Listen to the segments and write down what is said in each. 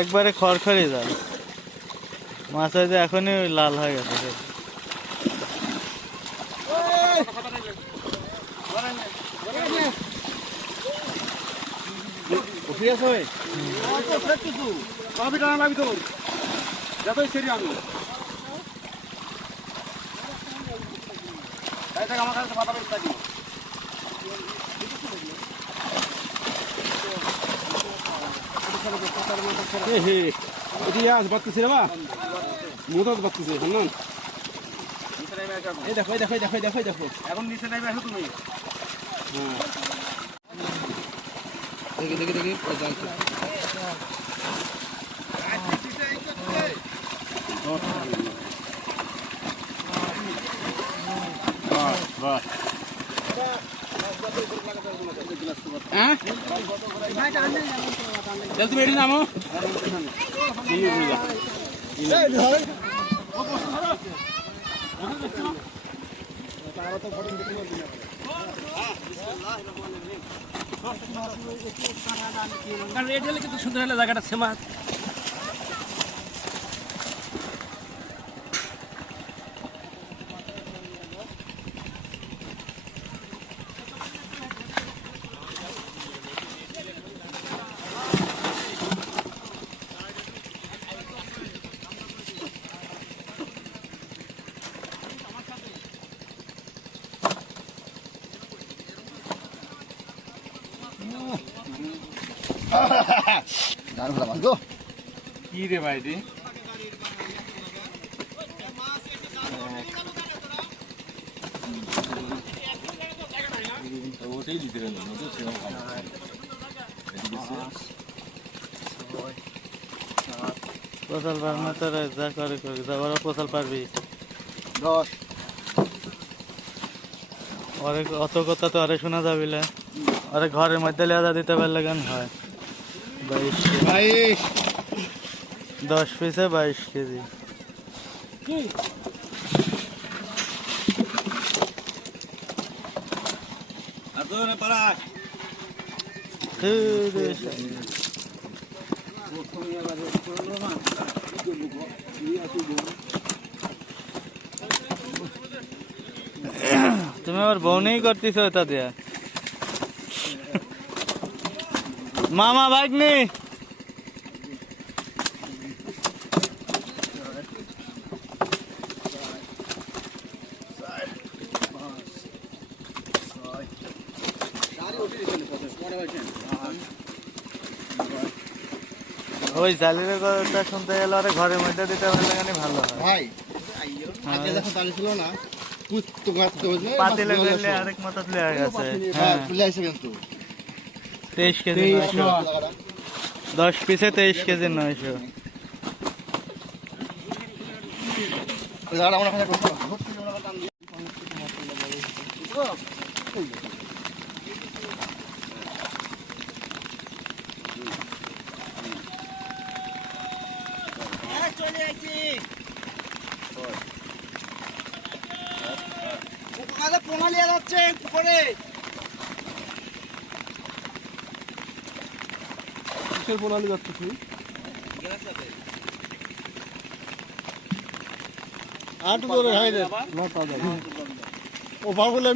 একবারে খড়খড়ি জাল মাছ যে এখনই লাল হয়ে গেছে। বাড়তেছে রে বা মোদত বাড়তেছে হান্নান এই দেখো এই দেখো দেখো দেখো দেখো এখন নিচে নামে আসো তুমি। হ্যাঁ দেখি দেখি দেখি তুমি এটি নামো কিন্তু সুন্দর হলে জায়গাটা সেমা কি রে ভাই রে ওটাই দিতে কোথাল পারবে তোর যা করে ওরা কোথাল পারবি 10 অত কথা তো আরে শোনা যাবি না। আরে ঘরের মধ্যে লেদা দিতে পারলে কেন হয় 22 10 পিসে 22 কেজি। তুমি আবার বউ নেই করতেছ এটা দিয়া মামা ভাগ্নি ওই জালির কথা শুনতে গেলে আরে ঘরের মধ্যে দিতে পারলে ভালো হয় ভাই আগে যখন তালি ছিল না পুত্ত গাছ তো পাতিলে গেলে আরেক মতো লেগে গেছে হ্যাঁ চলে আসে কিন্তু 23 কেজি 10 পিসে 23 কেজি 900 দাঁড়া আমরা কাছে করতে চলে আসি প্রণালী যাচ্ছে করে কিসের প্রণালী যাচ্ছে তুই আটু ধরে হয় রে ও বাবুলে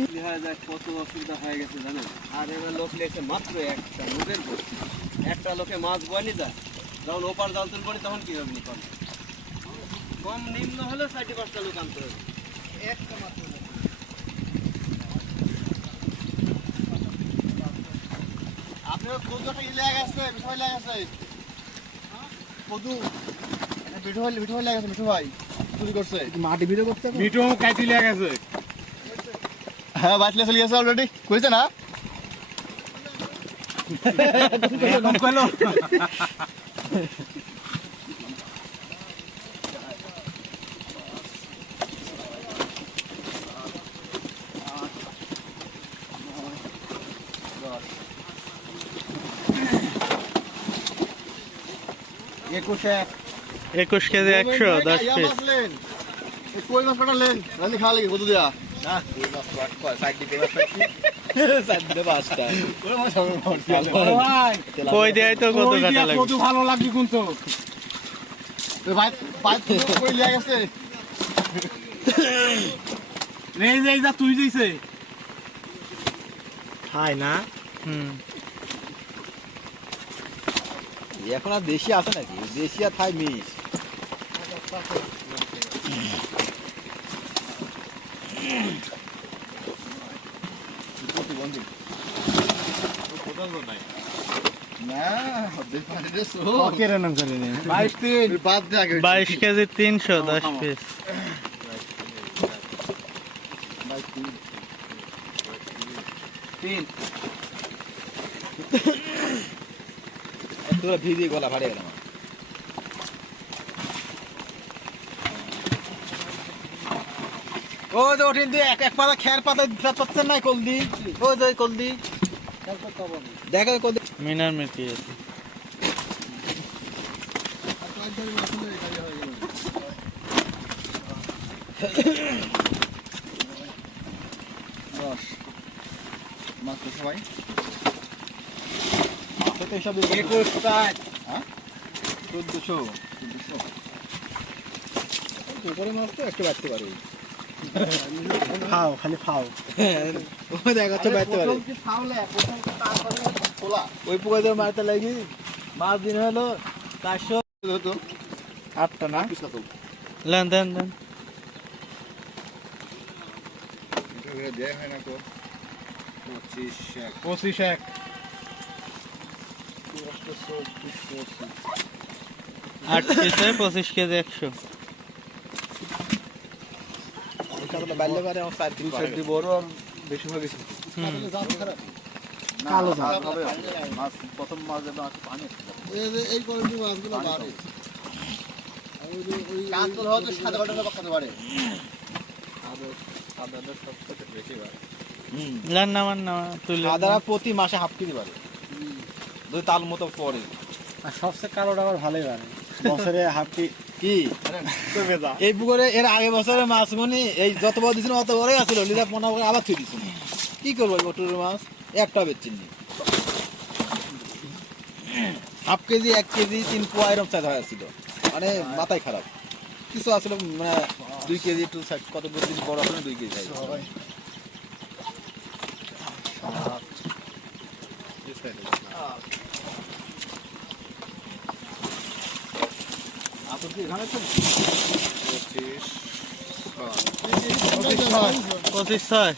কত অসুবিধা হয়ে গেছে জানেন আর এবার লোক লেগেছে মাত্র একটা লোকের একটা লোকে মাছ বয়নি যায় যখন ওপার জাল তুলবো তখন কি হবে কম নিম্ন হলে 4-5টা লোক আনতে হবে একটা মাত্র আপনার কদুটা ইলে গেছে মিঠু ভাই লাগাছে কদু মিঠু ভাই লাগাছে মিঠু ভাই চুরি করছে মাটি ভিড়ে করতে মিঠু কাটি লেগে গেছে হ্যাঁ বাতলে চলে গেছে অলরেডি কইছে না এরকম কইলো একুশে 21 কেজি 100 10 পিস কই মাছ পাঠালেন রানি খাওয়া লাগে কত দিয়া কই দেয় তো কত টাকা লাগে কত ভালো লাগবে কোন তো ভাই ভাই কই লিয়া গেছে নেই যাই যা তুই দিছে হাই না হুম এখন আর দেশি আছে নাকি দেশি আর থাই মিস না হবে পারে রে সো কেন নাম করে নে 22 বাদ দে আগে 22 কেজি 300 10 পিস তোরা ভিড়ি গলা ভাড়ে গেল ও যে ওঠিন তুই এক পাতা খের পাতা দিতে পারছেন না কলদি ও যে কলদি দেখো কলদি মিনার মিটি আছে মাছ তো সবাই সব 21 টাকা হ্যাঁ 1400 উপরে মাছ তো একটু বাড়তে পারে খাও খালি খাও ও দেখাচ্ছে বাড়তে পারে ওই পোকা দিয়ে মারতে লাগি মাছ দিন হলো 400 হতো 8টা না লেন দেন দেন দেয় হয় না তো 25 এক 8 পিসে 25 কেজি 100 বাল্য বারে আমার 4 দিন বড় আর বেশি হয়ে গেছে কালো জাল হবে মাছ প্রথম মাছ যেন আছে পানি এই কোয়ালিটি মাছগুলো বাড়ে কাজ তো হয়তো সাদা বাটা পাকাতে পারে সাদাটা সবথেকে বেশি বাড়ে লেন নামান না তুলে সাদারা প্রতি মাসে হাফ কেজি বাড়ে দুই তাল মতো পরে আর সবচেয়ে কালোটা আবার ভালোই বাড়ে বছরে হাফটি কি এই পুকুরে এর আগে বছরে মাছ মনি এই যত বড় দিছিল অত বড়ই আছিল লিদা পোনা করে আবার থুই দিছিল কি করবো ওটুর মাছ একটা বেচছেন হাফ কেজি 1 কেজি 3 পোয়া এরকম সাইজ হয়ে আসছিল মানে মাথায় খারাপ কিছু আসলে মানে 2 কেজি একটু কত দিন বড় আসলে 2 কেজি সাইজ আপনি এখানে আছেন 25 6